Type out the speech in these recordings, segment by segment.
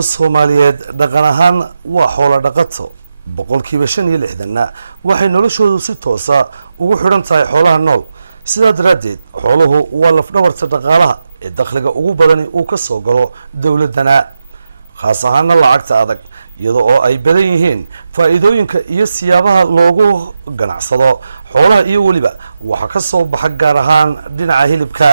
ummadda Soomaaliyeed dhaqan ahaan waa xoolo dhaqato boqolkiiba 65 waxay noloshoodu si toos ah ugu xidhan tahay xoolaha nool sidaa daraadeed xooluhu waa laf dhabarta dhaqaalaha ee dakhliga ugu badan uu ka soo galo dawladana khaas ahaan lacagta adag iyadoo oo ay badan yihiin faa'iidooyinka iyo siyaabaha loogu ganacsado xoolaha iyo waliba waxa ka soo baxa gaar ahaan dhinaca hilibka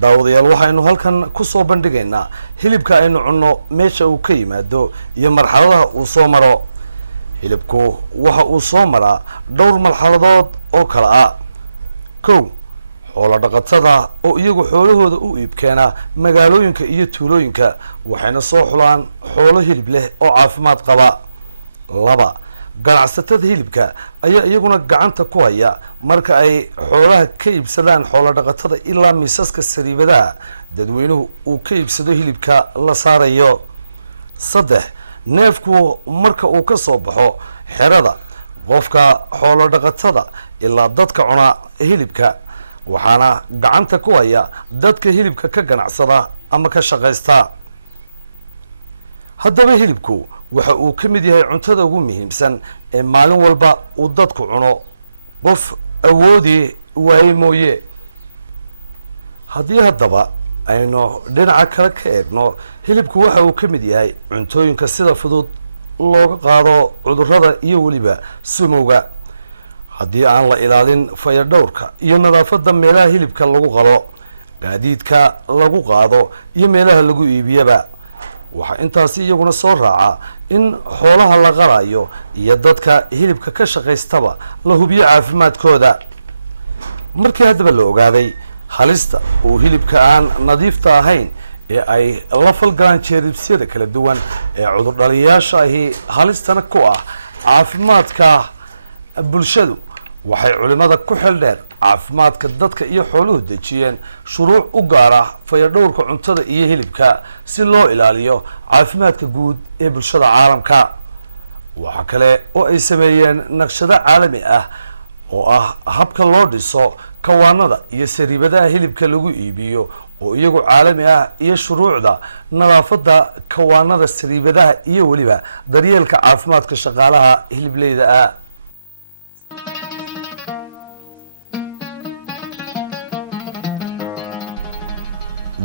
daawadayaal waxaynu halkan ku soo bandhigaynaa hilibka aynu cunno meesha uu ka yimaado iyo marxaladaha uu soo maro hilibku waxa uu soo maraa dhowr marxaladood oo kala ah kow xoolo dhaqatada oo iyagu xoolahooda u iibkeena magaalooyinka iyo tuulooyinka waxayna soo xulaan xoolo hilib leh oo caafimaad qaba laba ganacsatada hilibka ayaa iyaguna gacanta ku haya marka ay xoolaha ka iibsadaan xoolo dhaqatada ilaa miisaska sariibadaha dadweynuhu uu ka iibsado hilibka la saarayo saddex neefku marka uu ka soo baxo xerada qofka xoolo dhaqatada ilaa dadka cuna hilibka waxaana gacanta ku haya dadka hilibka ka ganacsada ama ka shaqaysta haddaba hilibku waxa uu ka mid yahay cuntada ugu muhiimsan ee maalin walba uu dadku cuno qof awoodi waay mooye haddii haddaba aynu dhinaca kale ka eegno hilibku waxa uu ka mid yahay cuntooyinka sida fudud looga qaado cudurrada iyo weliba sumowga haddii aan la ilaalin fayadhowrka iyo nadaafadda meelaha hilibka lagu qalo gaadiidka lagu qaado iyo meelaha lagu iibiyaba waxaa intaasi iyaguna soo raaca in xoolaha la qalayo iyo dadka hilibka ka shaqaystaba la hubiyo caafimaadkooda markii haddaba la ogaaday halista uu hilibka aan nadiifta ahayn ee ay la falgalaan jeermisyada kala duwan ee cudur dhaliyayaasha ahi halistana ku ah caafimaadka bulshadu waxay culimada ku xil dheer caafimaadka dadka iyo xooluhu dejiyeen shuruuc u gaara fayadhowrka cuntada iyo hilibka si loo ilaaliyo caafimaadka guud ee bulshada caalamka waxa kale oo ay sameeyeen naqshado caalami ah oo ah habka loo dhiso kawaanada iyo sariibadaha hilibka lagu iibiyo oo iyagu caalami ah iyo shuruucda nadaafadda kawaanada sariibadaha iyo weliba daryeelka caafimaadka shaqaalaha hilibleyda ah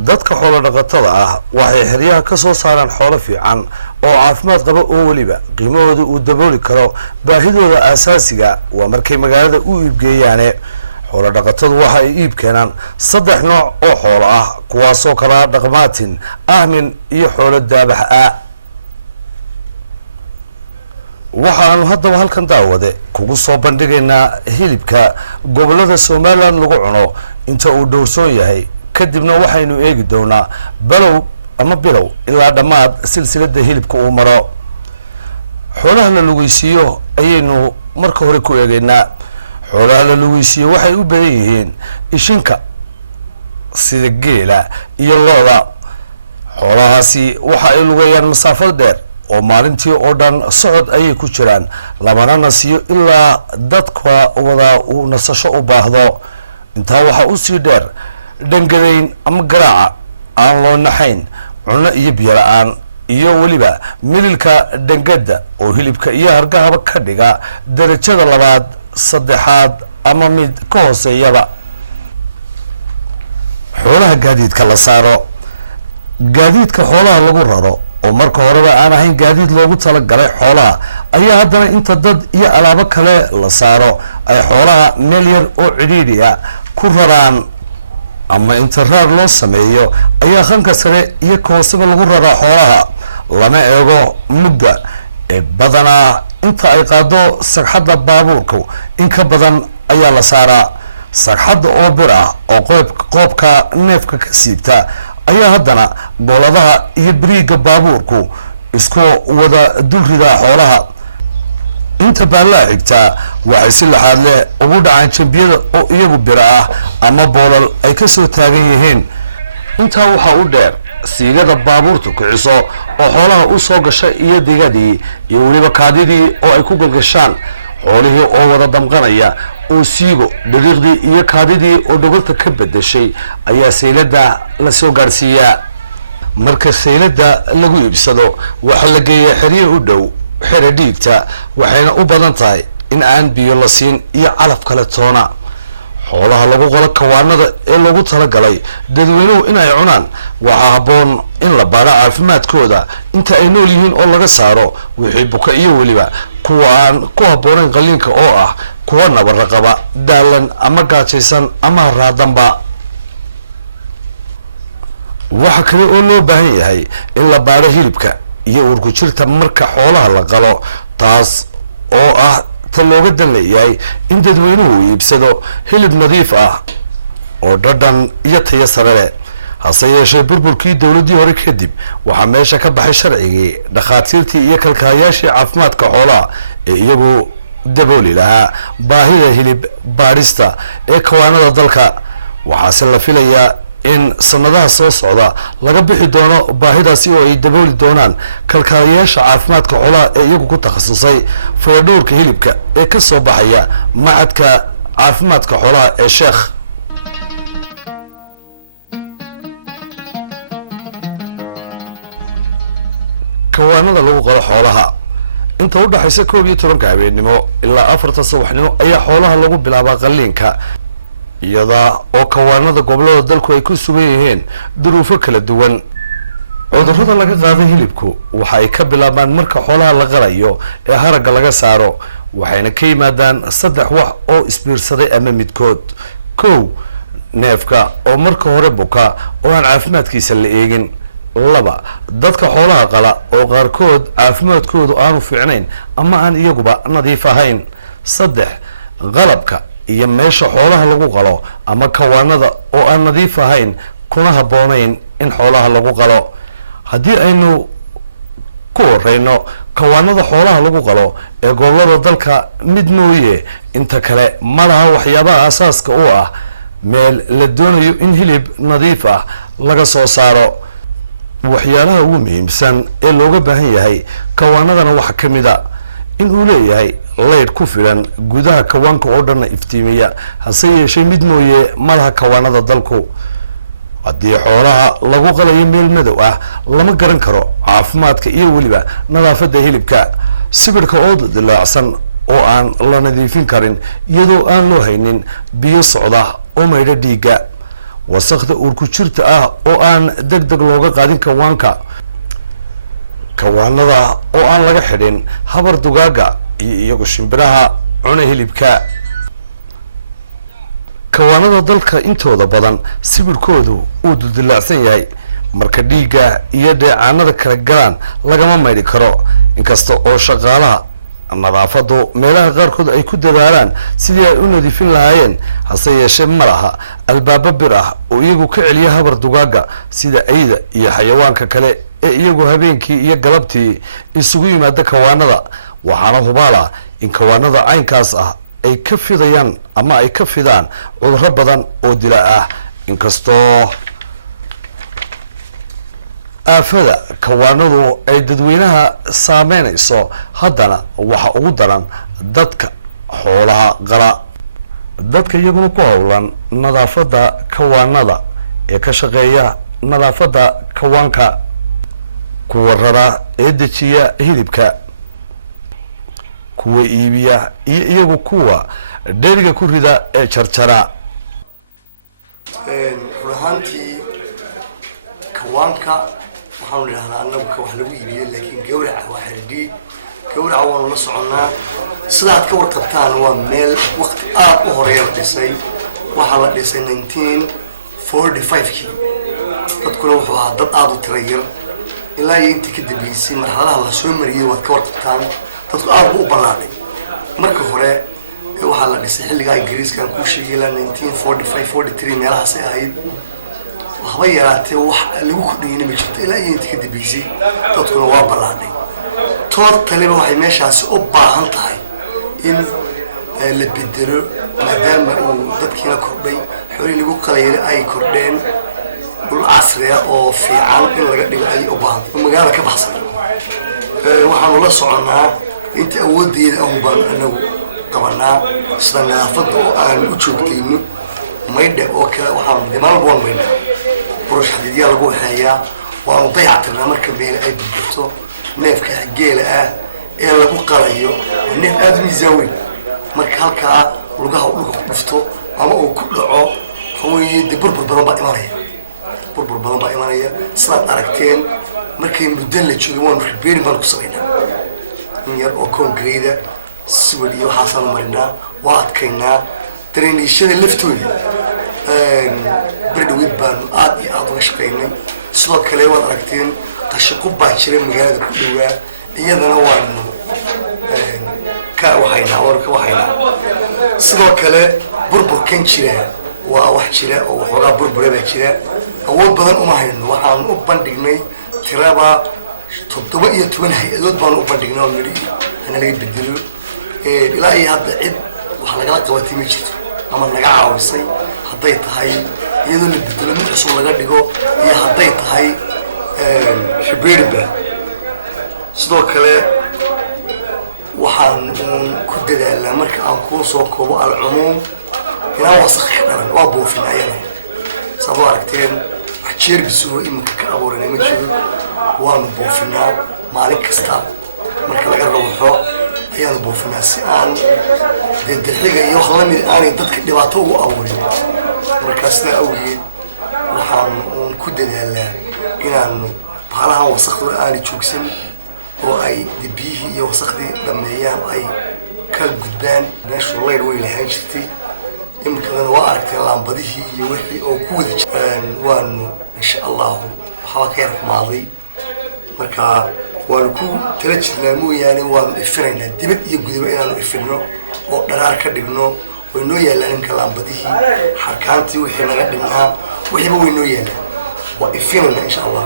dadka xoolo dhaqatada ah waxay xeryaha ka soo saaraan xoolo fiican oo caafimaad qaba oo weliba qiimahooda uu dabooli karo baahidooda aasaasiga waa markay magaalada u iibgeeyaane xoolo dhaqatadu waxa ay iib keenaan 3 nooc oo xoolo ah kuwaasoo kala dhaqmaatin ahmin iyo xoolo daabax ah waxaanu haddaba halkan daawade kugu soo bandhigaynaa hilibka gobolada Soomaaliland lagu cuno inta uu dhowrsoon yahay kadibna waxaynu eegi doonaa bilow ilaa dhammaad silsilada hilibka uu maro xoolaha la lugeysiiyo ayaynu marka hore ku eegaynaa xoolaha la lugeysiiyo waxay u badan yihiin ishinka sida geela iyo looda xoolahaasi waxa ay lugayaan masaafad dheer oo maalintii oo dhan socod ayay ku jiraan lamana nasiyo ilaa dadka wada uu nasasho u baahdo intaa waxa u sii dheer dhangadayn ama garaaca aan loo naxayn cunno iyo biyo la-aan iyo weliba mililka dhangada oo hilibka iyo hargahaba ka dhiga darajada labaad saddexaad ama mid ka hooseeyaba xoolaha gaadiidka la saaro gaadiidka xoolaha lagu raro oo marka horeba aan ahayn gaadiid loogu talagalay xoolaha ayaa haddana inta dad iyo alaabo kale la saaro ay xoolaha meel yar oo cidhiidhi ah ku raraan ama inta raar loo sameeyo ayaa khanka sare iyo ka hooseba lagu raraa xoolaha lama eego mudda ee badanaa inta ay qaado sagxadda baabuurku in ka badan ayaa la saaraa sagxadda oo bir ah oo qoobka neefka ka siibta ayaa haddana gooladaha iyo biriigga baabuurku isku wada dulridaa xoolaha inta baallaa xigtaa waxay si laxaad leh ugu dhacaan jambiyada oo iyagu bira ah ama boolal ay ka soo taagan yihiin intaa waxaa u dheer siigada baabuurtu kiciso oo xoolaha u soo gasha iyo digadii iyo weliba kaadidii oo ay ku galgashaan xoolihii oo wada damqanaya oo siigo dhiriiqdii iyo kaadidii oo dhogolta ka bedeshay ayaa saylada la soo gaarsiiyaa marka saylada lagu iibsado waxaa la geeyaa xeryo u dhow xero dhiigta waxayna u badan tahay in aan biyo la siin iyo calaf kale toona. xoolaha lagu qalo kawaanada ee loogu talagalay dadweynuhu in ay cunaan waxaa habboon in la baadho caafimaadkooda inta ay nool yihiin oo laga saaro wixii buka iyo weliba kuwa aan ku habboonayn qalliinka oo ah kuwa nabarra qaba, daalan ama gaajaysan ama haraadanba. waxa kale oo loo baahan yahay in la baadho hilibka iyo uurku jirta marka xoolaha la qalo, taas oo ah ta looga dan leeyahay in dadweynuhu iibsado hilib nadiif ah oo dhadhan iyo tayo sare leh. hase yeeshee burburkii dowladdii hore kadib waxaa meesha ka baxay sharcigii dhakhaatiirtii iyo kalkaalayaashii caafimaadka xoolaha ee iyagu dabooli lahaa baahida hilib baadhista ee kawaanada dalka. waxaase la filayaa in sanadaha soo socda laga bixi doono baahidaasi oo ay dabooli doonaan kalkaalayaasha caafimaadka xoolaha ee iyagu ku takhasusay fayadhowrka hilibka ee ka soo baxaya macadka caafimaadka xoolaha ee sheekh. kawaanada lagu qalo xoolaha inta u dhaxaysa 11 habeenimo ilaa 4 subaxnimo ayaa xoolaha lagu bilaabaa qalliinka, iyada oo kawaanada gobolada dalku ay ku sugan yihiin duruufo kala duwan. cudurrada laga qaado hilibku waxa ay ka bilaabaan marka xoolaha la qalayo ee haragga laga saaro, waxayna ka yimaadaan 3 wax oo isbiirsaday ama midkood. 1 neefka oo marka hore buka oo aan caafimaadkiisa la eegin. 2 dadka xoolaha qala oo qaarkood caafimaadkoodu aanu fiicnayn ama aan iyaguba nadiif ahayn. 3 qalabka iyo meesha xoolaha lagu qalo ama kawaanada oo aan nadiif ahayn kuna habboonayn in xoolaha lagu qalo. haddii aynu ku horeyno kawaanada xoolaha lagu qalo ee gobolada dalka mid mooye inta kale ma laha waxyaabaha asaaska u ah meel la doonayo in hilib nadiif ah laga soo saaro. waxyaalaha ugu muhiimsan ee looga baahan yahay kawaanadana waxaa ka mid a in uu leeyahay leydh ku filan gudaha kawaanka oo dhanna iftiimiya, hase yeeshee mid mooye malaha kawaanada dalku. haddii xoolaha lagu qalayo meel madow ah lama garan karo caafimaadka iyo weliba nadaafadda hilibka. sibirhka oo dilaacsan oo aan la nadiifin karin iyadoo aan loo haynin biyo socda oo maydho dhiigga. wasaqda uurku jirta ah oo aan deg deg looga qaadin kawaanka. kawaanada oo aan laga xidhin habar dugaaga iyo iyagu shimbiraha cuna hilibka. kawaanada dalka intooda badan sibirhkoodu uu duldilaacsan yahay, marka dhiigga iyo dheecaanada kala galaan lagama maydhi karo. inkasta oo shaqaalaha nadaafadu meelaha qaarkood ay ku dadaalaan sidii ay u nadiifin lahaayeen, hase yeeshee ma laha albaabo bir ah oo iyagu ka celiya habar dugaaga sida ayda iyo xayawaanka kale ee iyagu habeenkii iyo galabtii isugu yimaada kawaanada. waxaana hubaala in kawaanada caynkaas ah ay ka fidayaan ama ay ka fidaan cudurro badan oo dila ah. inkastoo aafada kawaanadu ay dadweynaha saameynayso, haddana waxa ugu daran dadka xoolaha qala. dadka iyaguna ku howlan nadaafadda kawaanada ee ka shaqeeya nadaafadda kawaanka, kuwa rara ee dejiya hilibka, kuwa iibiya iyo iyagu kuwa dheriga ku rida ee jarjara. run ahaantii kawaanka waxaanu idhahnaa annagu ka wax lagu iibiyo, laakiin gawraca waa xerdhiig. gawraca waanu la soconnaa. sidaad ka warqabtaan waa meel waqti aad u horeeya la dhisay. waxaa la dhisay 1945kii. dadkuna wuxuu ahaa dad aada u tira yar. ilaa iyo intii ka dambeysay marxaladaha la soo mariyey waad ka warqabtaan. dadku aad buu u ballaadhay. marka hore waxaa la dhisay xilligaa ingiriiska aan kuu sheegay ilaa 1945-43 meelahaasay ahayd. waxba yaraatee wax lagu kordhiyeyna ma jirto ilaa iyo intii ka dambeysay. dadkuna waa ballaadhay. toortaliba waxay meeshaasi u baahan tahay in la bedelo maadaama uu dadkiina kordhay, xoolihii lagu qalayna ay kordheen. dhul casriya oo fiican in laga dhigo ay u baahan tahay magaala ka baxsan. waxaanu la soconnaa inta awooddeeda ahun baanu anagu qabanaa sida nadaafadda oo aan u joogtayno. maydha oo kale waxaanu dimaalba waan maydhaa. burush xadiidyaa lagu waxeeyaa waanu dayactirnaa marka meel ay burburto neefka geela ah ee lagu qalayo neef aad u miisaan weyn marka halkaa lugaha dhulka ku dhufto ama uu ku dhaco waxaweye dee burbur badan baa imanaya sidaad aragteen markay muddo la joogin waanu ribeerin baanu ku samaynaa in yar oo concrete siwad iyo waxaasaanu marinaa waa adkaynaa dareenishada laftooda berdhawid baanu aad iyo aad uga shaqaynay sidoo kale waad aragteen qashiqu baa jira magaalada ku dhowaa iyadana waanu ka wahaynaa sidoo kale burburkan jira waa wax jira oo waxoogaa burbura baa jira awood badan uma hayno waxaanu u bandhignay tiraba 17 hay-adood baanu u bandhignay oo nidhi hana laga bedelo ilaa iyo hadda cid wax lagala qabatay ma jirto ama naga caawisay hadday tahay iyadoo la bedelo mid cusub laga dhigo iyo hadday tahay ribeeriba sidoo kale waxaan ku dadaalnaa marka aan kuu soo koobo alcumuum inaan wasaq ka dhalan waa buufin ayada saadoo aragteen wax jeerbisuho iminka ka abuuranay ma jiro waanu buufinaa maalin kasta marka laga rawaxo ayaanu buufinaa si aan deedaxiga iyo wax lamid aanay dadka dhibaato ugu abuurin markaa sidaa awgeed waxaan ku dadaalnaa inaanu bahalahan wasaqda aanay joogsan oo ay biyihii iyo wasaqdii dhameeyaan ay ka gudbaan meeshu leer weyn lahaan jirtay imikadana waa aragteen laambadihii iyo wixii oo ku wada jiraan waanu insha allahu waxbaa ka yar xumaaday marka waanu ku tala jirnaa mooyaane waanu ifinaynaa dibad iyo gudaba inaanu ifinno oo dharaar ka dhigno way noo yaallaan imika laambadihii xarkaantii wixii naga dhignaa wixiiba way noo yaallaan waa ifinaynaa insha allah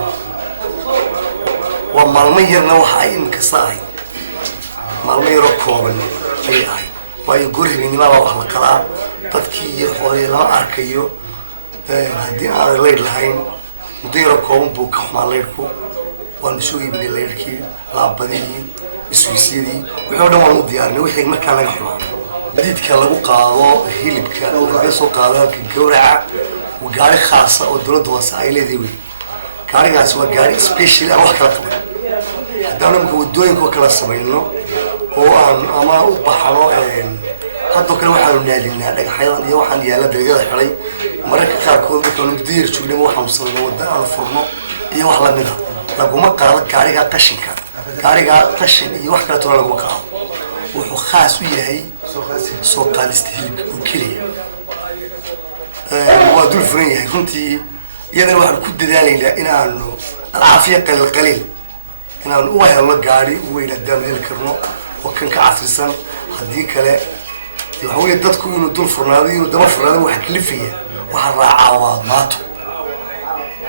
waa maalmo yarna waxa ay imika sa ahayd maalmo yaroo kooban ayay ahayd waayo goor habeennimaabaa wax la qalaa dadkii iyo xoolihii lama arkayo haddii aanay leyr lahayn muddo yaroo kooban buu ka xumaa leyrku waanu soo iibinay leyrkii laambadihii iswiisyadii wixii o dhan waanu u diyaarinay wixii markaa laga xumaa badiidka lagu qaado hilibka oo laga soo qaado halka gawraca waa gaari khaasa oo dowladda hoose ay leedahay wey gaarigaas waa gaari special aan wax kala qaban haddaan imika wadooyinka kala samayno oo aan ama u baxno haddoo kale waxaanu naadinaa dhagaxyadan iyo waxaan yaalla dalgada xidhay mararka qaarkood markaanu muddo yar joognay waxaanu samayno wadda aanu furno iyo wax lamida laguma qaado gaarigaa qashinka gaarigaa qashin iyo wax kale toona laguma qaado wuxuu khaas u yahay soo qaadista hilibka oo keliya waa dul furan yahay runtii iyadana waxaanu ku dadaalaynaa inaanu alcaafiya qaliil inaanu uga helno gaari weyn haddaanu heli karno oo kan ka casrisan haddii kale waxa weeye dadku inuu dul furnaado inuu daba furnaado waxa kalifaya waxa raacaa waa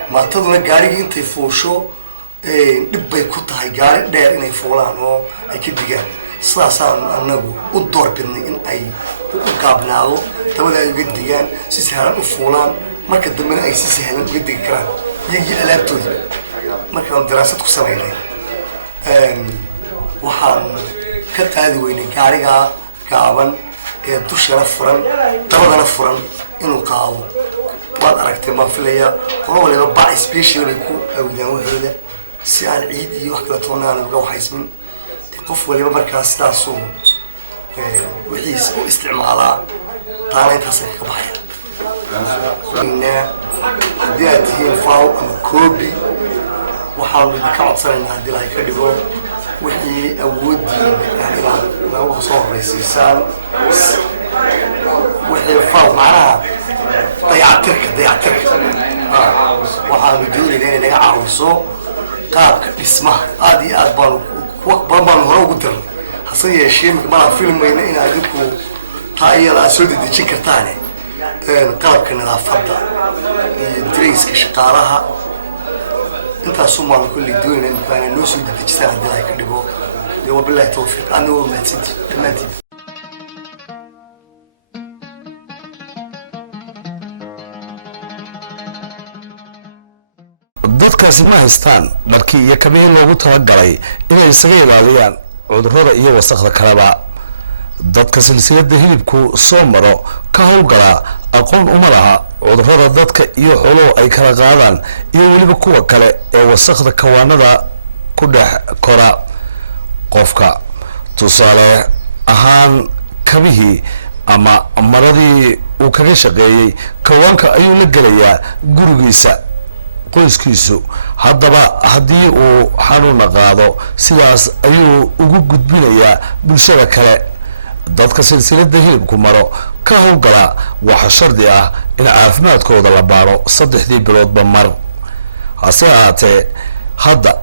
maataduna gaarigii intay fuusho dhib bay ku tahay gaari dheer inay fuulaan oo ay ka digaan sidaasaan anagu u door bidnay in ay u gaabnaado dabada ay uga digaan si sahlan u fuulaan marka dambena ay si sahlan uga digi karaan iyagii alaabtooda markaanu daraasad ku samaynay waxaan ka qaadi weynay gaarigaa gaaban ee dushana furan dabadana furan inuu qaado waad aragtay maan filaya qolo waliba bac special bay ku awdaan waxooda si aan ciid iyo wax kala toona aan uga waxaysmin qof waliba markaas sidaasuu wixiisa u isticmaalaa taana intaasa ka baxaya haddii aad tihiin faw ama koobi waxaanu idinka codsanaynaa haddii lahay ka dhigo wixii awoodiina ah inaad nagu soo horeysiisaan wixii faw macnaha dayactirka waxaanu doonaynaa inay naga caawiso qaabka dhismaha aad iyo aad baanu waq badan baanu hore ugu dirnay hase yeeshee imika malaan filmayna in adinku taa iyada aad soo dedejin kartaane qalabka nadaafadda iyo darayska shaqaalaha intaasuu maanu kolley doonayna imika inay noo soo dedejistaan haddii lahay ka dhigo dee wabillahi tawfiiq aadna waa mahadsantii dhammaantiin dadkaasi ma haystaan dharkii iyo kabihii loogu talagalay inay isaga ilaaliyaan cudurrada iyo wasaqda kaleba dadka silsilada hilibku soo maro ka howlgala aqoon uma laha cudurrada dadka iyo xooluhu ay kala qaadaan iyo weliba kuwa kale ee wasakhda kawaanada ku dhex kora qofka. tusaale ahaan kabihii ama maradii uu kaga shaqeeyey kawaanka ayuu la gelayaa gurigiisa qoyskiisu. haddaba haddii uu xanuuna qaado sidaas ayuu ugu gudbinayaa bulshada kale. dadka silsilada hilibku maro ka howlgala waxaa shardi ah in caafimaadkooda la baaro 3 biloodba mar. hase ahaatee hadda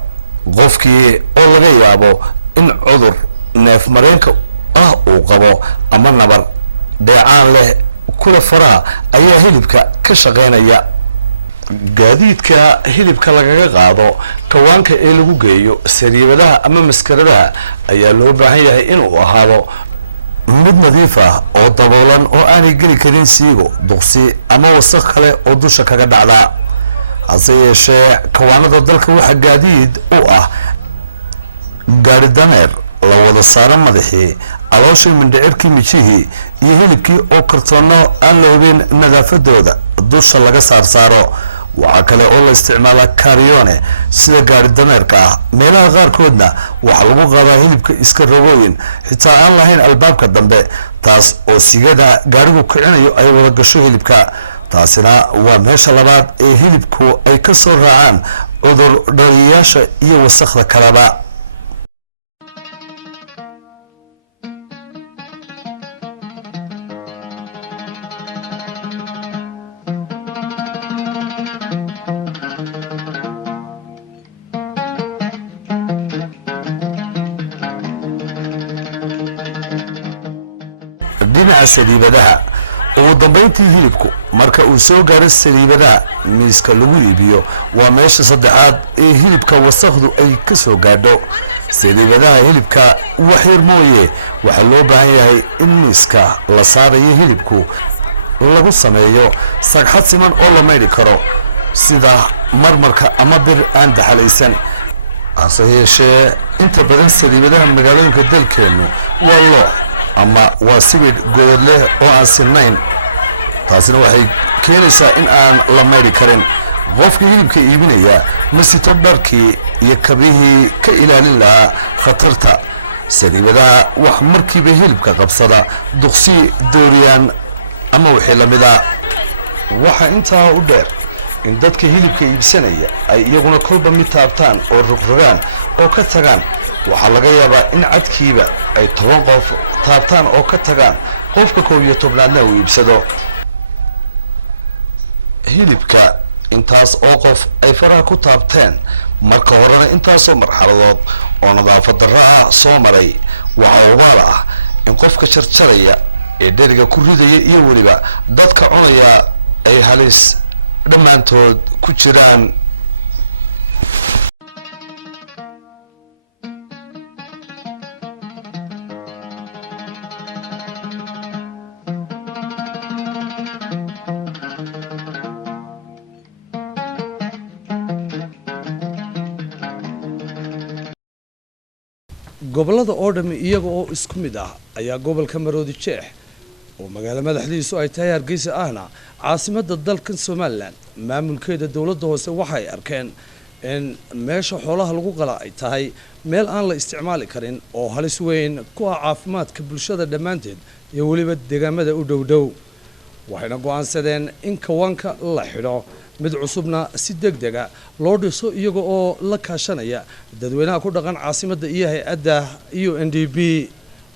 qofkii oo laga yaabo in cudur neef mareenka ah uu qabo ama nabar dheecaan leh kula faraha ayaa hilibka ka shaqeynaya. gaadiidka hilibka lagaga qaado kawaanka ee lagu geeyo sariibadaha ama maskaradaha ayaa loo baahan yahay inuu ahaado mid nadiif ah oo daboolan oo aanay geli karin siigo, duqsi ama wasakh kale oo dusha kaga dhacda. hase yeeshee kawaanada dalka waxaa gaadiid u ah gaari dameer la wada saaro madaxii, caloosha, mindhicirkii, mijihii iyo hilibkii oo kartoono aan la hubin nadaafadooda dusha laga saaro. waxaa kale oo la isticmaalaa kaaryoone sida gaari dameerka ah. meelaha qaarkoodna waxaa lagu qaadaa hilibka iska rogooyin xitaa aan lahayn albaabka dambe, taas oo sigada gaarigu kicinayo ay wada gasho hilibka. taasina waa meesha labaad ee hilibku ay ka soo raacaan cudur dhaliyayaasha iyo wasakhda kaleba. dhinaca saliibadaha, ugu dambeyntii hilibku marka uu soo gaaro saliibadaha miiska lagu iibiyo waa meesha saddexaad ee hilibka wasakhdu ay ka soo gaadho. saliibadaha hilibka wax yar mooye waxaa loo baahan yahay in miiska la saarayo hilibku lagu sameeyo sagxad siman oo la maydhi karo sida marmarka ama bir aan daxalaysan. hase yeeshee inta badan saliibadaha magaalooyinka dalkeennu waa loox ama waa sibidh godad leh oo aan sinnayn. taasina waxay keenaysaa in aan la maydhi karin. qofka hilibka iibinaya ma sito dharkii iyo kabihii ka ilaalin lahaa khatarta. saliibadaha wax markiiba hilibka qabsada duqsi, dooriyaan ama wixii la mid ah. waxaa intaa u dheer in dadka hilibka iibsanaya ay iyaguna kolba mid taabtaan oo rogrogaan oo ka tagaan. waxaa laga yaabaa in cadkiiba ay 10 qof taabtaan oo ka tagaan, qofka 11aadna uu iibsado. hilibka intaas oo qof ay faraha ku taabteen marka horena intaasoo marxaladood oo nadaafad darro ah soo maray, waxaa ogaal ah in qofka jarjaraya ee dheriga ku ridaya iyo weliba dadka cunaya ay halis dhammaantood ku jiraan. gobolada oo dhami iyaga oo isku mid ah ayaa gobolka Maroodi Jeex oo magaalo madaxdiisu ay tahay Hargeysa ahna caasimadda dalka Soomaaliland maamulkeeda dawladda hoose waxay arkeen in meesha xoolaha lagu qala ay tahay meel aan la isticmaali karin oo halis weyn ku ah caafimaadka bulshada dhammaanteed iyo waliba deegaamada u dhow waxayna go'aansadeen in kawaanka la xidho mid cusubna si degdeg ah loo dhiso iyaga oo la kaashanaya dadweynaha ku dhaqan caasimadda iyo hay'adda UNDP.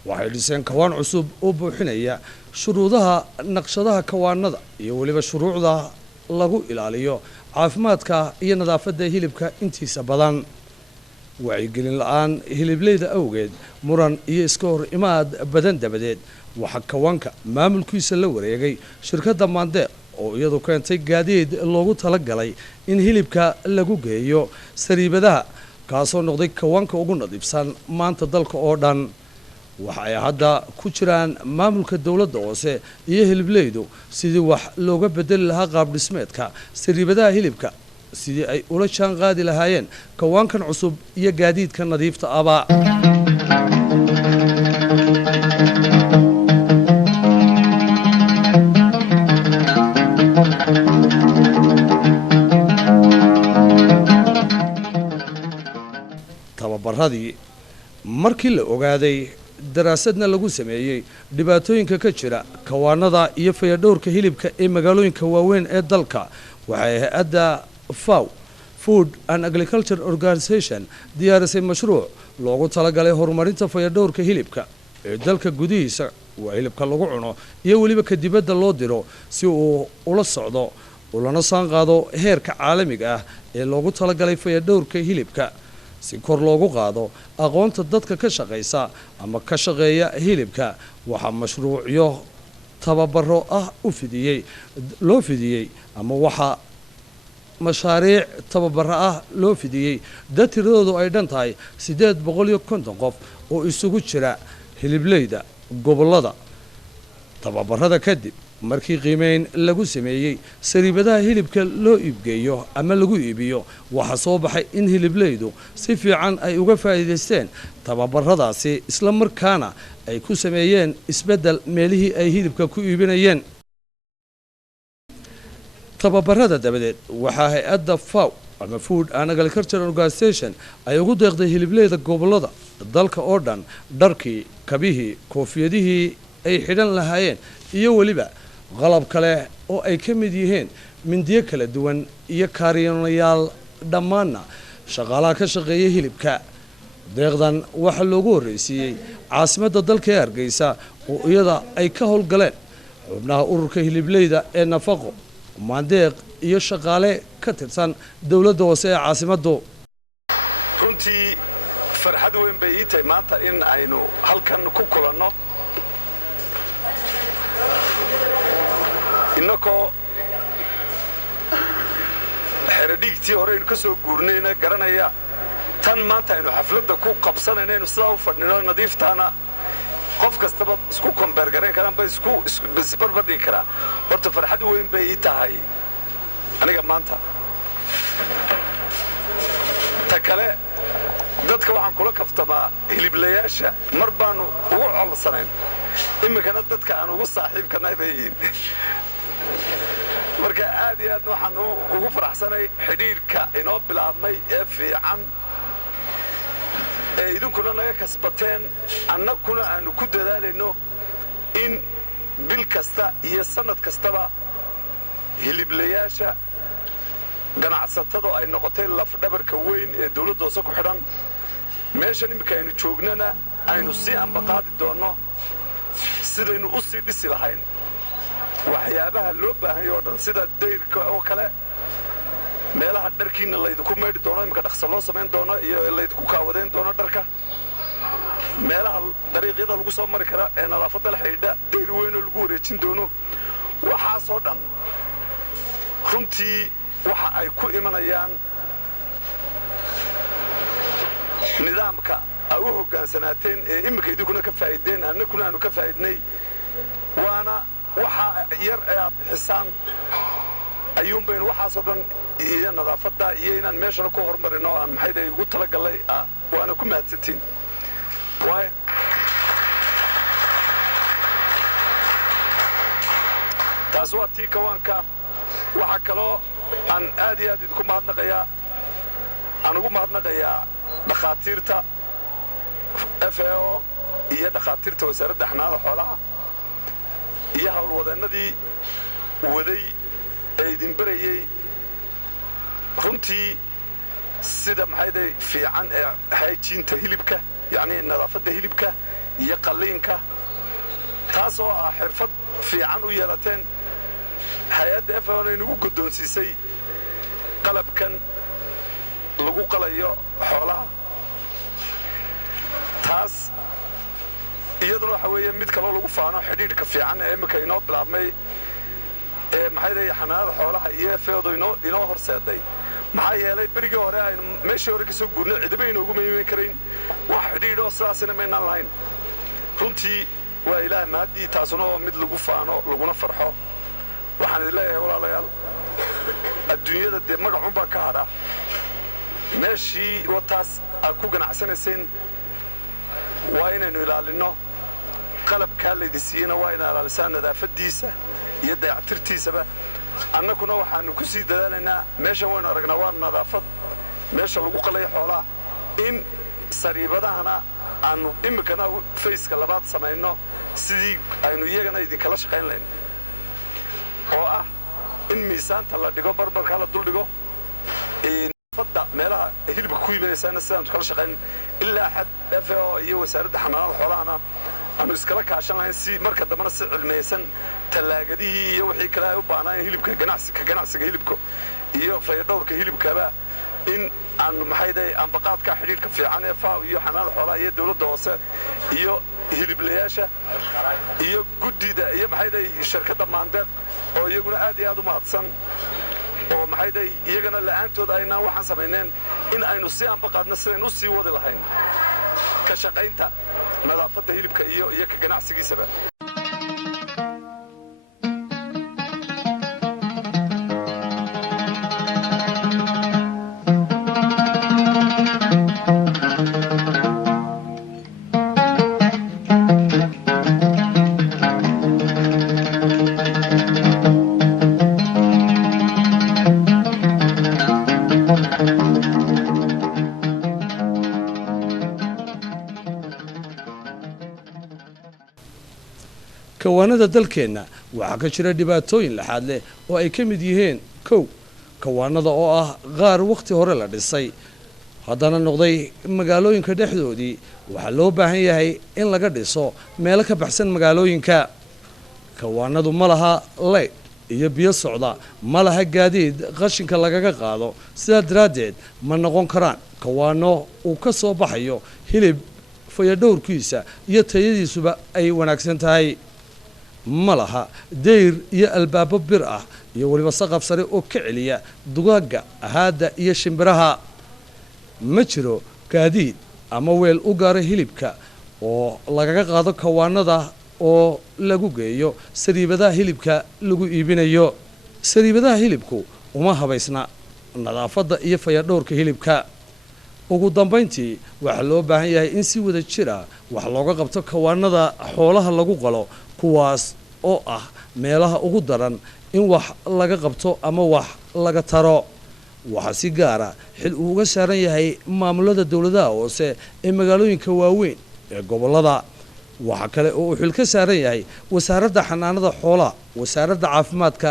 waxay dhiseen kawaan cusub oo buuxinaya shuruudaha naqshadaha kawaanada iyo waliba shuruucda lagu ilaaliyo caafimaadka iyo nadaafadda hilibka intiisa badan. wacyigelin la'aan hilibleeda awgeed muran iyo iska hor imaad badan dabadeed waxa kawaanka maamulkiisa la wareegay shirkadda Maandeeq oo iyadu keentay gaadiid loogu talagalay in hilibka lagu geeyo sariibadaha kaasoo noqday kawaanka ugu nadiifsan maanta dalka oo dhan. waxa ay hadda ku jiraan maamulka dawladda hoose iyo hilibleedu sidii wax looga bedeli lahaa qaab dhismeedka sariibadaha hilibka sidii ay ula jaan qaadi lahaayeen kawaankan cusub iyo gaadiidka nadiifta aba. daradii markii la ogaaday daraasadna lagu sameeyey dhibaatooyinka ka jira kawaanada iyo fayadhowrka hilibka ee magaalooyinka waaweyn ee dalka waxay hay-adda FAO Food and Agriculture Organization diyaarisay mashruuc loogu talagalay horumarinta fayadhowrka hilibka ee dalka gudihiisa waa hilibka lagu cuno iyo weliba ka dibadda loo diro si uu ula socdo ulana saan qaado heerka caalamiga ah ee loogu talagalay fayadhowrka hilibka si kor loogu qaado aqoonta dadka ka shaqeysa ama ka shaqeeya hilibka waxa mashruucyo tababaro ah loo fidiyey ama waxa mashaariic tababaro ah loo fidiyey dad tiradoodu ay dhan tahay 850 qof oo isugu jira hiliblayda gobolada tababarada kadib markii qiimeyn lagu sameeyey sariibadaha hilibka loo iibgeeyo ama lagu iibiyo waxa soo baxay in hiliblaydu si fiican ay uga faa'iideysteen tababaradaasi isla markaana ay ku sameeyeen isbedel meelihii ay hilibka ku iibinayeen tababarada dabadeed waxaa hay-adda FAO ama Food and Agriculture Organization ay ugu deeqday hiliblayda gobolada dalka oo dhan dharkii kabihii koofiyadihii ay xidhan lahaayeen iyo weliba qalab kale oo ay ka mid yihiin mindiyo kala duwan iyo kaariyoonayaal dhammaanna shaqaalaha ka shaqeeya hilibka deeqdan waxaa loogu horreysiiyey caasimadda dalka ee Hargeysa oo iyada ay ka howlgaleen xubnaha ururka hiliblayda ee nafaqo maandeeq iyo shaqaale ka tirsan dawladda hoose ee caasimaddu runtii farxad weyn bay ii tahay maanta in aynu halkan ku kulanno innagoo xeradhiigtii hore aynu ka soo guurnayna garanaya tan maanta aynu xafladda ku qabsanayno sidaa u fadhino nadiiftaana qof kastaba isku kombeer garayn karaan ba isbarbardhigi karaa horta farxad weyn bay ii tahay aniga maanta ta kale dadka waxaan kula kaftamaa hiliblayaasha mar baanu ugu colsanayn iminkana dadka aan ugu saaxiibkanay bay yihiin marka aad iyo aad waxaan ugu faraxsanay xidhiirka inoo bilaabmay ee fiican ee idinkuna naga kasbateen annaguna aanu ku dadaalayno in bil kasta iyo sanad kastaba hiliblayaasha ganacsatada ay noqotay lafdhabarka weyn ee dawladda hoose ku xidhan meeshan iminka aynu joognana aynu sii ambaqaadi doonno sidaynu u sii dhisi lahayn waxyaabaha loo baahay oo dhan sida dayrka oo kale meelaha dharkiina laydinku maydhi doono iminka dhaqso loo samayn doono iyo laydinku kaawadeyn doono dharka meelaha dariiqyada lagu soo mari kara ee nadaafadda la xidhiidha dayr weyn oo lagu wareejin doono waxaasoo dhan runtii waxa ay ku imanayaan nidaamka ay u hoggaansanaateen ee iminka idinkuna ka faa'iideen annaguna aanu ka faa'iidnay waana waxa yar ee aad bixisaan ayuun baynu waxaasoo dhan iyo nadaafadda iyo inaan meeshana ku horumarino aan maxayday ugu talagalay waana ku mahadsantiin taas waa tii kawaanka waxaa kaloo aan aad iyo aad idinku mahadnaqayaa aan ugu mahadnaqayaa dhakhaatiirta FAO iyo dhakhaatiirta wasaaradda xanaanada xoolaha iyo howlwadeennadii waday ee idin barayey runtii sida maxayday fiican ee hayjiinta hilibka yacni nadaafadda hilibka iyo qalliinka taasoo ah xirfad fiican u yeelateen hay-adda FAO inagu guddoonsiisay qalabkan lagu qalayo xoolaha taas iyaduna waxa weeye mid kaloo lagu faano xidhiidhka fiican ee iminka inoo bilaabmay ee maxayday xanaanada xoolaha iyo FAO inoo horseeday maxaa yeelay berigii hore aynu meeshii hore ka soo guurnay cidiba inoogu maymayn karayn wax xidhiidhoo sidaasina maynaan lahayn runtii waa ilaah mahaddii taasuna oo mid lagu faano laguna farxo waxaan idin leeyahay walaalayaal adduunyada dee magacunbaa ka hadha meeshii wataas aad ku ganacsanayseen waa inaynu ilaalinno qalabkaa laydin siiyeyna waa inaa ilaalisaan nadaafaddiisa iyo dayactirtiisaba annaguna waxaanu ku sii dadaalaynaa meeshan waynu aragnaa waa nadaafad meesha lagu qalaya xoolaha in sariibadahana aanu imikana fayska labaad samayno sidii aynu iyagana idinkala shaqayn lahayn oo ah in miisaanta la dhigo barbarka la dul dhigo fadda meelaha hilibka ku iibinaysana sidaan kala shaqayn ilaa xad FAO iyo wasaaradda xanaanada xoolahana aanu iskala kaashan lahayn si marka dambana si cilmiyeysan talaagadihii iyo wixii kale ay u baahnaan hilibka ganacsiga hilibka iyo fayadhowrka hilibkaba in aan maxayday ambaqaadka xiriirka fiican ee FAO iyo xanaanada xoolaha iyo dawladda hoose iyo hiliblayaasha iyo guddida iyo maxayday shirkadda Maandeeq oo iyaguna aad iyo aad u mahadsan oo maxayday iyagana la'aantood aynaan waxaan samayneen in aynu si ambaqaadna sideen u sii wadi lahayn ka shaqaynta nadaafadda hilibka iyo ka ganacsigiisaba kawaanada dalkeenna waxaa ka jira dhibaatooyin laxaad leh oo ay ka mid yihiin kow kawaanada oo ah qaar wakhti hore la dhisay haddana noqday magaalooyinka dhexdoodii waxaa loo baahan yahay in laga dhiso meelo ka baxsan magaalooyinka kawaanadu ma laha leydh iyo biyo socda ma laha gaadiid qashinka lagaga qaado sidaa daraaddeed ma noqon karaan kawaano uu ka soo baxayo hilib fayadhowrkiisa iyo tayadiisuba ay wanaagsan tahay ma laha dayr iyo albaabo bir ah iyo waliba saqaf sare oo ka celiya dugaagga ahaadda iyo shimbiraha ma jiro gaadiid ama weel u gaara hilibka oo lagaga qaado kawaanada oo lagu geeyo sariibadaha hilibka lagu iibinayo sariibadaha hilibku uma habaysna nadaafadda iyo fayadhowrka hilibka ugu dambayntii waxaa loo baahan yahay in si wada jir ah wax looga qabto kawaanada xoolaha lagu qalo kuwaas oo ah meelaha ugu daran in wax laga qabto ama wax laga taro waxaa si gaara xil uu uga saaran yahay maamulada dawladaha hoose ee magaalooyinka waaweyn ee gobollada waxaa kale oo uu xil ka saaran yahay wasaaradda xanaanada xoolaha wasaaradda caafimaadka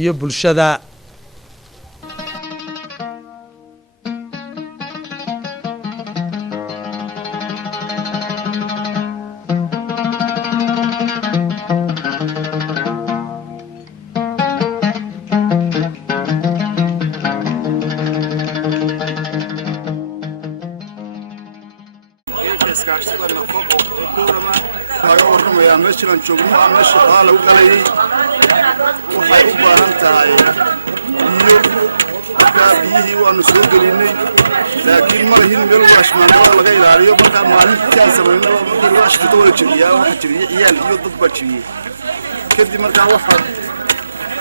iyo bulshada meeshaan joogno aan meesha xoolaha lagu qalayay waxay u baahan tahay biyo markaa biyihii waanu soo gelinay laakiin ma lahin meel waashmaanada laga ilaaliyo markaa maalintaan samaynaba markii loo ashkito wala jebiyaa waxa jebiyey ciyaal iyo dad baa jebiyey kadib markaa waxaan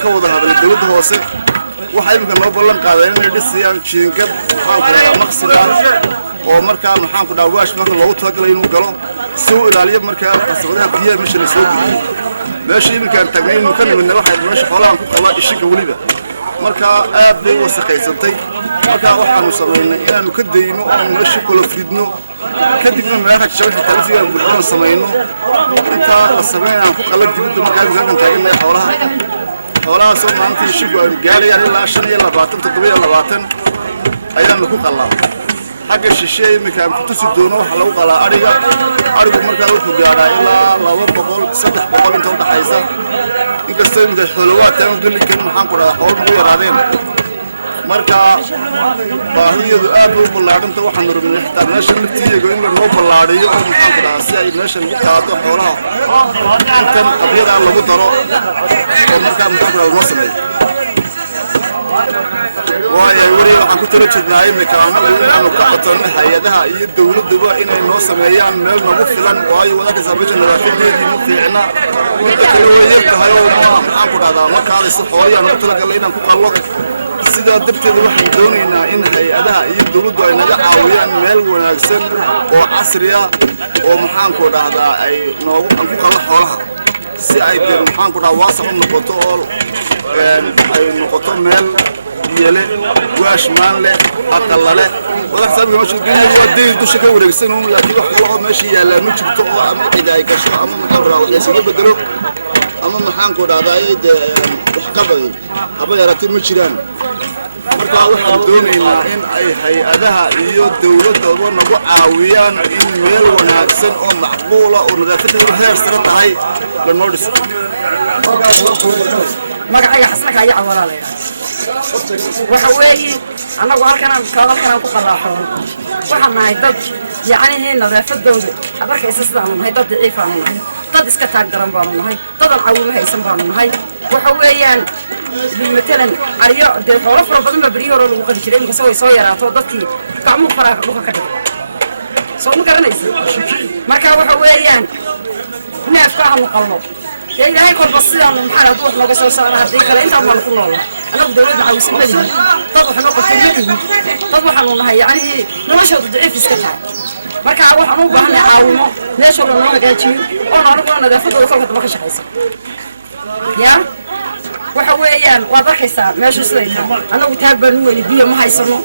ka wada hadlay dawladda hoose waxay iminka noo ballan qaadeen inay dhisayaan jiinkad maxaan ku dhahaa maqsida oo markaa maxaan ku dhahaa waashmaanka loogu talagalay inuu galo si uu ilaaliyo markaa qasabadaha biyaha meesha la soo geliyey meesha iminkaan taagnay inuu ka nimidna waxay meesha xoolahan ku qalaa ishinka weliba markaa aad bay u wasaqaysantay markaa waxaanu samaynay inaanu ka dayno oonu meesha kala fridno kadibna meelaha jawaxi talifigaan buuxoon samayno intaa la samaynaan ku qala dibadda markaa iminkaan taaganay xoolahaasoo maanta ishinku aynu gaarayaan ilaa 27 ayaanu ku qalaa xagga shishe iminkaan ku tusi doono waxa lagu qalaa arigu markaa wuxuu gaaraa ilaa 200-300 inta u dhaxaysa inkastoo iminka xoolawaadtaan gelinkan maxaan ku dhahaa xoolo ugu yaraadeen markaa baahiyadu aad u ballaadhanta waxaanu rabnay xitaa meesha laftiiyaga in lanoo ballaadhiyo oo maxaan ku dhahaa si ay meeshan u qaado xoolaha intan qabyadaa lagu daro oo markaa maxaan ku dhahaa noo sameeyo waayo weli waxaan ku tala jirnaa iminka anagu inaanu ka codsano hay-adaha iyo dawladduba inay noo sameeyaan meel nagu filan waayo wadankaysa meesha nadaafadeedii ma fiicna midda kale way yar tahay oo maxaan ku dhahdaa ma kaadayso xoolayaanu ku talagalnay inaan ku qallo sidaa darteed waxaan doonaynaa in hay-adaha iyo dawladdu ay naga caawiyaan meel wanaagsan oo casri ah oo maxaan ku dhahdaa ay noogu aan ku qallo xoolaha si ay dee maxaan ku dhahaa waasax u noqoto oo ay noqoto meel biyale waashmaan leh aqalla leh walax sabab ma shaqeynay waa deed dusha ka wareegsan oo laakiin wax kale oo meesha yaala ma jirto oo ama cid ay gasho ama maqabra wax la isaga bedelo ama maxaan ku dhahday wax qabay aba yaraatay ma jiraan marka waxaan doonaynaa in ay hay'adaha iyo dawladooda nagu caawiyaan in meel wanaagsan oo macquul ah oo nadaafadeedu heer sare tahay la noo dhiso magacayga xasna ka yac walaalay waxa weeye anagu halkan ku qalaaxo waxaan nahay dad yacni nadaafadooda abarkaysa sidaan nahay dad daciif aan nahay dad iska taag daran baan nahay dad aan caawimo haysan baan nahay waxa weeyaan مثلا عريا ده حوار فربنا ما بريه ولا لو قديش لين كسوي صاير عطوا طعمه فراغ لوكا كده صوم كرنيس ما كان وحويان ما فاهم قلبه يعني هاي كل بصير على المحل هتروح لو قصوا صار هذيك لا انت ما نقول والله انا بدي انا عاوزين بدي طبعا احنا قلت طبعا والله يعني نمشي ضعيف اسكتها ما كان واحد مو بحنا عاومه ليش ولا ما جاتي انا ربنا نذافته وكلها ما كشحيسه يا waxa weeyaan waa arkaysaa meesha sidayta anagu taag baan u weli biyo ma haysano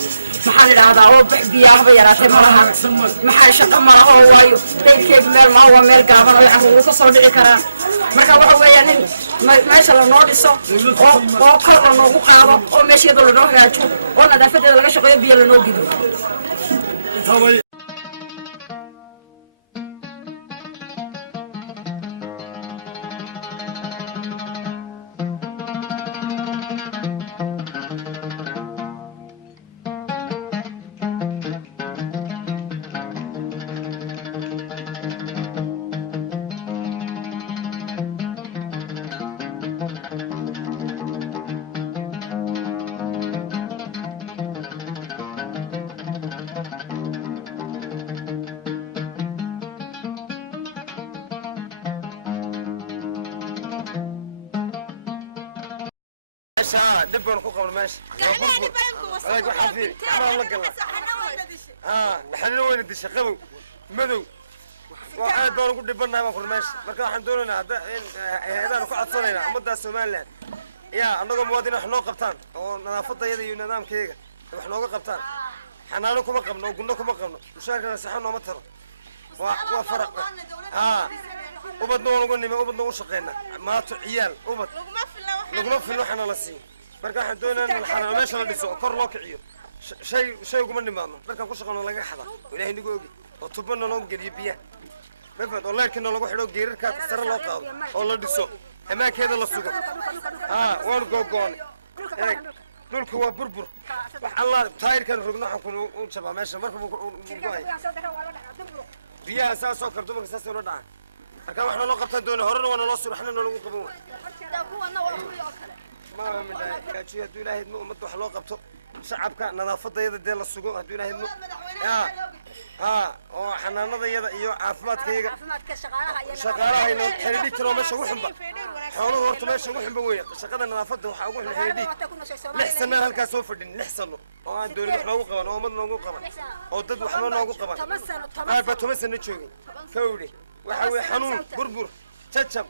maxaa lidhaahdaa oo biyaha yaraatay malaha maxaa shaqo malaha oo waayo daydkeedu meel ma waa meel gaaban oo carruur ka soo dhici karaan marka waxa weeyaan in meesha la noo dhiso oo kor la noogu qaado oo meesheeda la noo hagaajiyo oo nadaafadeeda laga shaqeeyo biyo la noo gido دبنا كوكب ماشي. أنا حفيد. أنا لقنا. نحن وين الدش قبو مدو. واحد دور نقول دبنا ما كنا ماشي. لكن الحمد لله هذا نقعد صنينا مدة سومالين. يا أنا قم وادينا إحنا قبطان. ونفضل يدي وننام كيجا. إحنا قبطان. حنانكم قبنا وقلناكم قبنا. مشاركنا سحنا ومتر. وفرق. وبدنا نقول نبي وبدنا وشقينا. ما تعيال وبد. نقول في الوحنا لسين. marka waxaan doonaynaa in xaraan meesha la dhiso kor loo kiciyo shay ugu nimaadno marka ku shaqano laga xada ilaahay nagu ogi oo tubana loo geliyo biyaha mafad oo leerkina lagu xidho geerarka sare loo qaado oo la dhiso amaakeeda la sugo waan go'goon dhulku waa burbur wax Allah taayirkan rogno waxaan ku jabaa meesha marka uu go'ay biyaha saasoo kor dumarka saasoo loo dhacay marka waxna loo qabtan doonaa horena waa loo subaxna lagu qaban ما من كاتشي هدو إلهي دمو مدو حلو قبطو شعبك نظافة يدا ديال السوق هدو إلهي دمو وحنانا يدا إيو عافمات كيغا شغالها إنو حريديك تنو ماشا وحنبا حولو هورتو ماشا وحنبا ويا شغالنا نظافة وحاقوحنا حريديك لحسنا هالكا سوفردين لحسنو دولي نحنو قبان ومدنو قبان ودد وحنو قبان هالبا تمسن نتشوغي كوري وحاوي حنون بربر تشب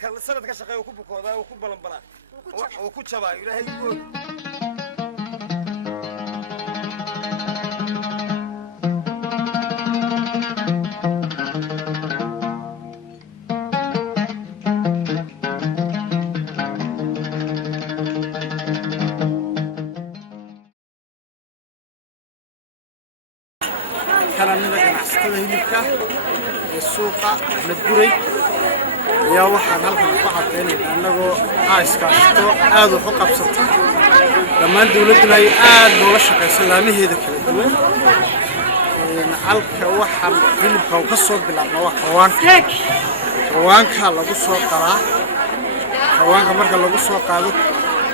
كل سنة كشقي وكوب كودا وكوب بلنبلا وكوب شباب إلهي يقول كلام من الناس كذا هنيكا السوق مدبوري يا واحد هالكم فقط يعني أنه عايز كاشتو هذا فقط بسطة لما دولتنا يقال ولا شيء سلامي هذا كله نعلك واحد هني بقصة بلا ما كوان كلا بقصة قرا كوان كمر كلا بقصة قادو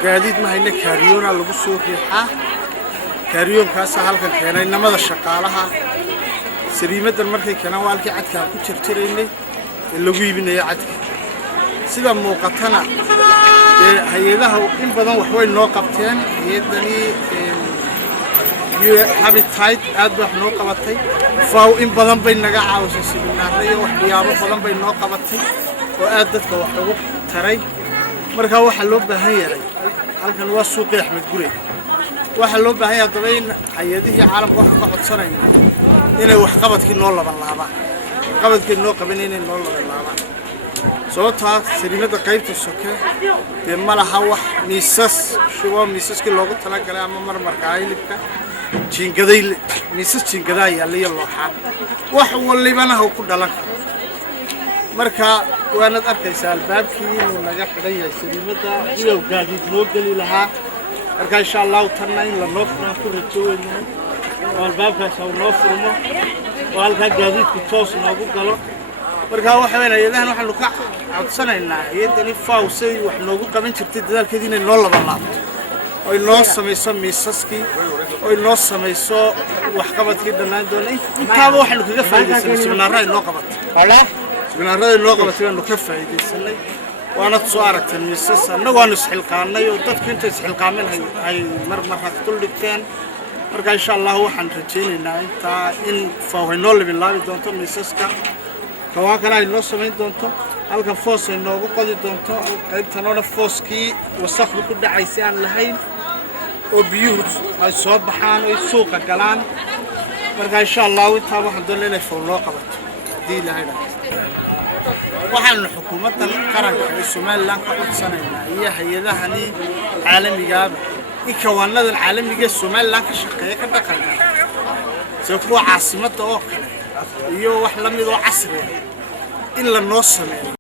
جديد ما هنا كاريونا لبقصة ريحة كاريون كاسة هالكم كنا إنما ذا الشقالها سريمة المركي كنا والكي عد كان كتير اللي بيبني عد سيدا موقتنا هيدها إن بدن وحوي نوقبتين هيدني هابيتايت أدبح نوقبتين فاو إن بدن بين نجاع وسيسيبنا هي وحيابه بدن بين نوقبتين وأدت وحوي تري مركها وحلو بهاي هل كان واسوق أحمد قري waxa loo baahan yahay daba in hay'adihii caalamka waxa ka codsanayna inay wax qabadkii noo laban laabaan qabadkii noo qaban inay noo laban laabaan sababtaa sariimada qaybta soke dee ma laha wax miisas shubo miisaskii loogu talagalay ama marmarka hilibka jiingaday miisas jiingadaa yaaliyo looxaan wax walibana ha ku dhalan marka waanad arkaysaa albaabkii inuu naga xidhan yahay sariimada iyow gaadiid loo geli lahaa marka insha allahu tanna in la noo furaan ku rajooynahay oo albaabkaas uu noo furmo oo halkaa gaadiidku toos noogu galo marka waxa weyn ayadahan waxaanu ka codsanaynaa hay'adani fawsay wax noogu qaban jirtay dadaalkeedii inay noo laban laabto oo noo samayso miisaskii oo noo samayso wax qabadkii dhanaan doona intaaba waxaanu kaga faa'iideysanay siminaarada noo qabatay siminaarada noo qabatay waanu ka faa'iideysanay waana soo aragtay miisas annagu waanu isxilqaanay oo dadku inta isxilqaamin ay marmar raqtul dhigteen marka insha allah waxaan rajaynaynaa intaa in fawhay noo labin laabi doonto miisaska kawaan kale ay noo samayn doonto halkan foos ay noogu qodi doonto qaybtanoona fooskii wasaqdu ku dhacaysay aan lahayn oo biyuhu ay soo baxaan oo suuqa galaan marka insha allah intaa waxaan doonaa inay faw noo qabato haddii ilaahay waxaanu xukuumaddan qaranka ee somalilan ka codsanaynaa iyo hay-adahani caalamigaaba in kawaanadan caalamiga ee somalilan ka shaqeeya ka dhaqanka sida kuwa caasimadda oo kale iyo wax la mid oo casri ah in la noo sameeyo